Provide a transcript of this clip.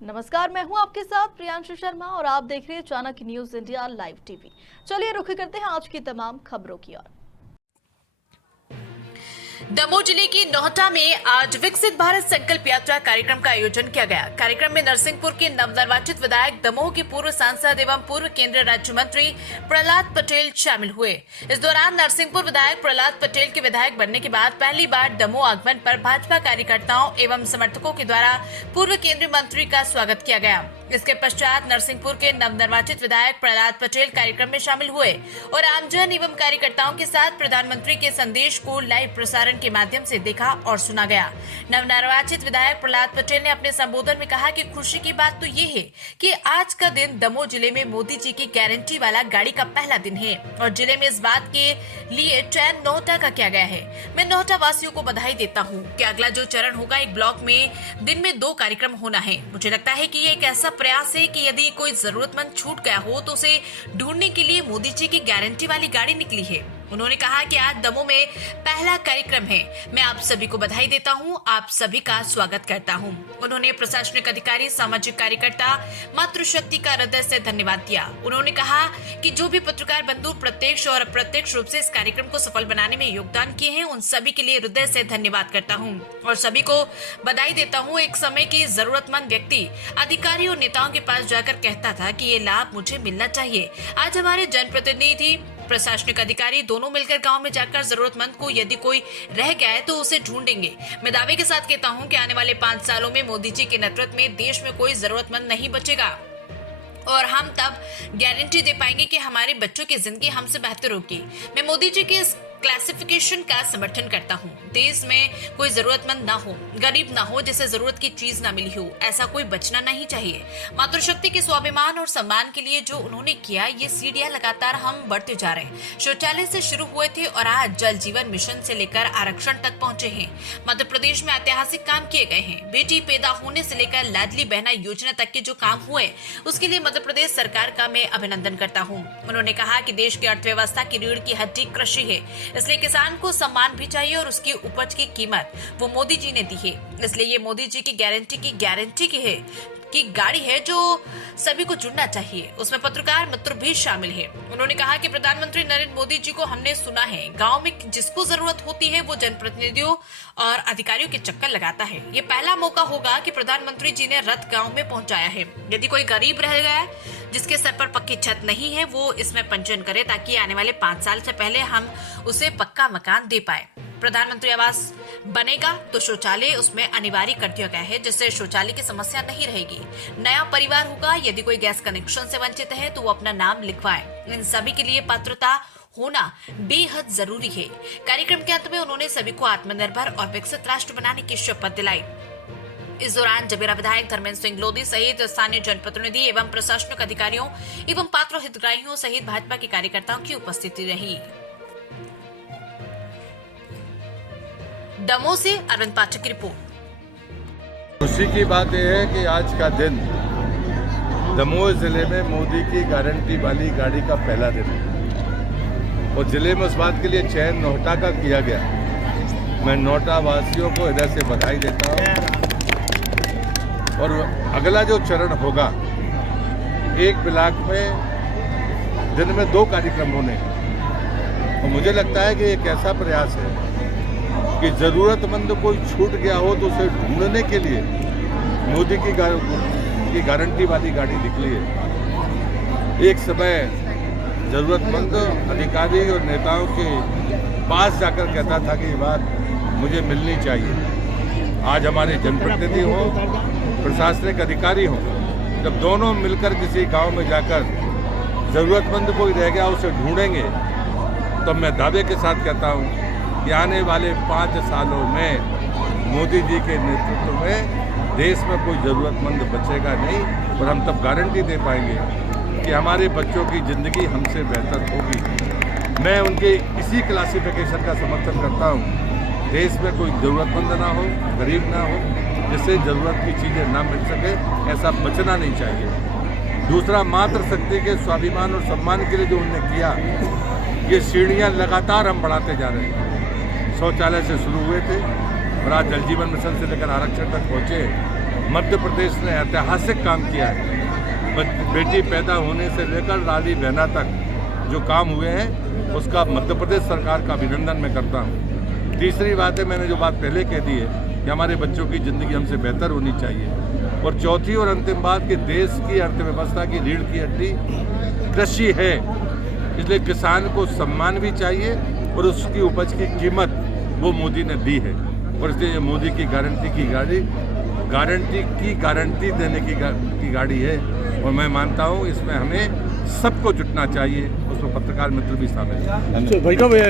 नमस्कार, मैं हूं आपके साथ प्रियांशु शर्मा और आप देख रहे हैं Chanakya news India live TV. चलिए रुख करते हैं आज की तमाम खबरों की ओर। दमोह जिले की नौहटा में आज विकसित भारत संकल्प यात्रा कार्यक्रम का आयोजन किया गया। कार्यक्रम में नरसिंहपुर के नवनिर्वाचित विधायक, दमोह के पूर्व सांसद एवं पूर्व केंद्रीय राज्य मंत्री प्रहलाद पटेल शामिल हुए। इस दौरान नरसिंहपुर विधायक प्रहलाद पटेल के विधायक बनने के बाद पहली बार दमोह आगमन पर भाजपा कार्यकर्ताओं एवं समर्थकों के द्वारा पूर्व केंद्रीय मंत्री का स्वागत किया गया। इसके पश्चात नरसिंहपुर के नवनिर्वाचित विधायक प्रहलाद पटेल कार्यक्रम में शामिल हुए और आमजन एवं कार्यकर्ताओं के साथ प्रधानमंत्री के संदेश को लाइव प्रसारण के माध्यम से देखा और सुना गया। नवनिर्वाचित विधायक प्रहलाद पटेल ने अपने संबोधन में कहा कि खुशी की बात तो ये है कि आज का दिन दमोह जिले में मोदी जी की गारंटी वाला गाड़ी का पहला दिन है और जिले में इस बात के लिए चयन नौहटा का किया गया है। मैं नौहटा वासियों को बधाई देता हूँ कि अगला जो चरण होगा, एक ब्लॉक में दिन में 2 कार्यक्रम होना है। मुझे लगता है कि ये एक ऐसा प्रयास है कि यदि कोई जरूरतमंद छूट गया हो तो उसे ढूंढने के लिए मोदी जी की गारंटी वाली गाड़ी निकली है। उन्होंने कहा कि आज दमोह में पहला कार्यक्रम है। मैं आप सभी को बधाई देता हूं, आप सभी का स्वागत करता हूं। उन्होंने प्रशासनिक अधिकारी, सामाजिक कार्यकर्ता, मातृशक्ति का हृदय से धन्यवाद दिया। उन्होंने कहा कि जो भी पत्रकार बंधु प्रत्यक्ष और अप्रत्यक्ष रूप से इस कार्यक्रम को सफल बनाने में योगदान किए हैं, उन सभी के लिए हृदय से धन्यवाद करता हूँ और सभी को बधाई देता हूँ। एक समय की जरूरतमंद व्यक्ति अधिकारियों और नेताओं के पास जाकर कहता था कि ये लाभ मुझे मिलना चाहिए। आज हमारे जनप्रतिनिधि, प्रशासनिक अधिकारी दोनों मिलकर गांव में जाकर जरूरतमंद को यदि कोई रह गया है तो उसे ढूंढेंगे। मैं दावे के साथ कहता हूं कि आने वाले 5 सालों में मोदी जी के नेतृत्व में देश में कोई जरूरतमंद नहीं बचेगा और हम तब गारंटी दे पाएंगे कि हमारे बच्चों की जिंदगी हमसे बेहतर होगी। मैं मोदी जी के इस क्लासिफिकेशन का समर्थन करता हूँ। देश में कोई जरूरतमंद ना हो, गरीब ना हो, जिसे जरूरत की चीज ना मिली हो, ऐसा कोई बचना नहीं चाहिए। मातृशक्ति के स्वाभिमान और सम्मान के लिए जो उन्होंने किया, ये सीढ़ियां लगातार हम बढ़ते जा रहे हैं। शौचालय से शुरू हुए थे और आज जल जीवन मिशन से लेकर आरक्षण तक पहुंचे हैं। मध्य प्रदेश में ऐतिहासिक काम किए गए हैं। बेटी पैदा होने से लेकर लाडली बहना योजना तक के जो काम हुए, उसके लिए मध्य प्रदेश सरकार का मैं अभिनंदन करता हूँ। उन्होंने कहा कि देश की अर्थव्यवस्था की रीढ़ की हड्डी कृषि है, इसलिए किसान को सम्मान भी चाहिए और उसकी उपज की कीमत वो मोदी जी ने दी है। इसलिए ये मोदी जी की गारंटी की है कि गाड़ी है जो सभी को जुड़ना चाहिए। उसमें पत्रकार मित्र भी शामिल है। उन्होंने कहा कि प्रधानमंत्री नरेंद्र मोदी जी को हमने सुना है, गांव में जिसको जरूरत होती है वो जनप्रतिनिधियों और अधिकारियों के चक्कर लगाता है। ये पहला मौका होगा कि प्रधानमंत्री जी ने रथ गांव में पहुंचाया है। यदि कोई गरीब रह गया है, जिसके सर पर पक्की छत नहीं है, वो इसमें पंजीयन करे ताकि आने वाले 5 साल से पहले हम उसे पक्का मकान दे पाए। प्रधानमंत्री आवास बनेगा तो शौचालय उसमें अनिवार्य कर दिया गया है, जिससे शौचालय की समस्या नहीं रहेगी। नया परिवार होगा, यदि कोई गैस कनेक्शन से वंचित है तो वो अपना नाम लिखवाए। इन सभी के लिए पात्रता होना बेहद जरूरी है। कार्यक्रम के अंत में उन्होंने सभी को आत्मनिर्भर और विकसित राष्ट्र बनाने की शपथ दिलाई। इस दौरान जबेरा विधायक धर्मेंद्र सिंह लोधी सहित स्थानीय जनप्रतिनिधि एवं प्रशासनिक अधिकारियों एवं पात्र हितग्राहियों सहित भाजपा के कार्यकर्ताओं की उपस्थिति रही। दमोह से अरविंद पाठक की रिपोर्ट। खुशी की बात यह है कि आज का दिन दमोह जिले में मोदी की गारंटी वाली गाड़ी का पहला दिन है और जिले में उस बात के लिए चयन नौहटा का किया गया। मैं नौहटा वासियों को हृदय से बधाई देता हूँ और अगला जो चरण होगा, एक ब्लॉक में दिन में 2 कार्यक्रम होने हैं और मुझे लगता है कि एक ऐसा प्रयास है कि ज़रूरतमंद कोई छूट गया हो तो उसे ढूंढने के लिए मोदी की गारंटी वाली गाड़ी निकली है। एक समय ज़रूरतमंद अधिकारी और नेताओं के पास जाकर कहता था कि ये बात मुझे मिलनी चाहिए। आज हमारे जनप्रतिनिधि हों, प्रशासनिक अधिकारी हों, जब दोनों मिलकर किसी गांव में जाकर ज़रूरतमंद कोई रह गया उसे ढूंढेंगे, तो मैं दावे के साथ कहता हूँ कि आने वाले 5 सालों में मोदी जी के नेतृत्व में देश में कोई ज़रूरतमंद बचेगा नहीं और हम तब गारंटी दे पाएंगे कि हमारे बच्चों की ज़िंदगी हमसे बेहतर होगी। मैं उनके इसी क्लासिफिकेशन का समर्थन करता हूँ। देश में कोई ज़रूरतमंद ना हो, गरीब ना हो, जिससे ज़रूरत की चीज़ें ना मिल सके, ऐसा बचना नहीं चाहिए। दूसरा, मातृशक्ति के स्वाभिमान और सम्मान के लिए जो उन्होंने किया, ये सीढ़ियाँ लगातार हम बढ़ाते जा रहे हैं। शौचालय से शुरू हुए थे और आज जल जीवन मिशन से लेकर आरक्षण तक पहुँचे। मध्य प्रदेश ने ऐतिहासिक काम किया है। बेटी पैदा होने से लेकर लाली बहना तक जो काम हुए हैं उसका मध्य प्रदेश सरकार का अभिनंदन मैं करता हूँ। तीसरी बात है, मैंने जो बात पहले कह दी है कि हमारे बच्चों की ज़िंदगी हमसे बेहतर होनी चाहिए। और चौथी और अंतिम बात कि देश की अर्थव्यवस्था की रीढ़ की हड्डी कृषि है, इसलिए किसान को सम्मान भी चाहिए और उसकी उपज की कीमत वो मोदी ने दी है। और इसलिए ये मोदी की गारंटी देने की गाड़ी है। और मैं मानता हूँ इसमें हमें सबको जुटना चाहिए, उसमें पत्रकार मित्र भी शामिल हैं।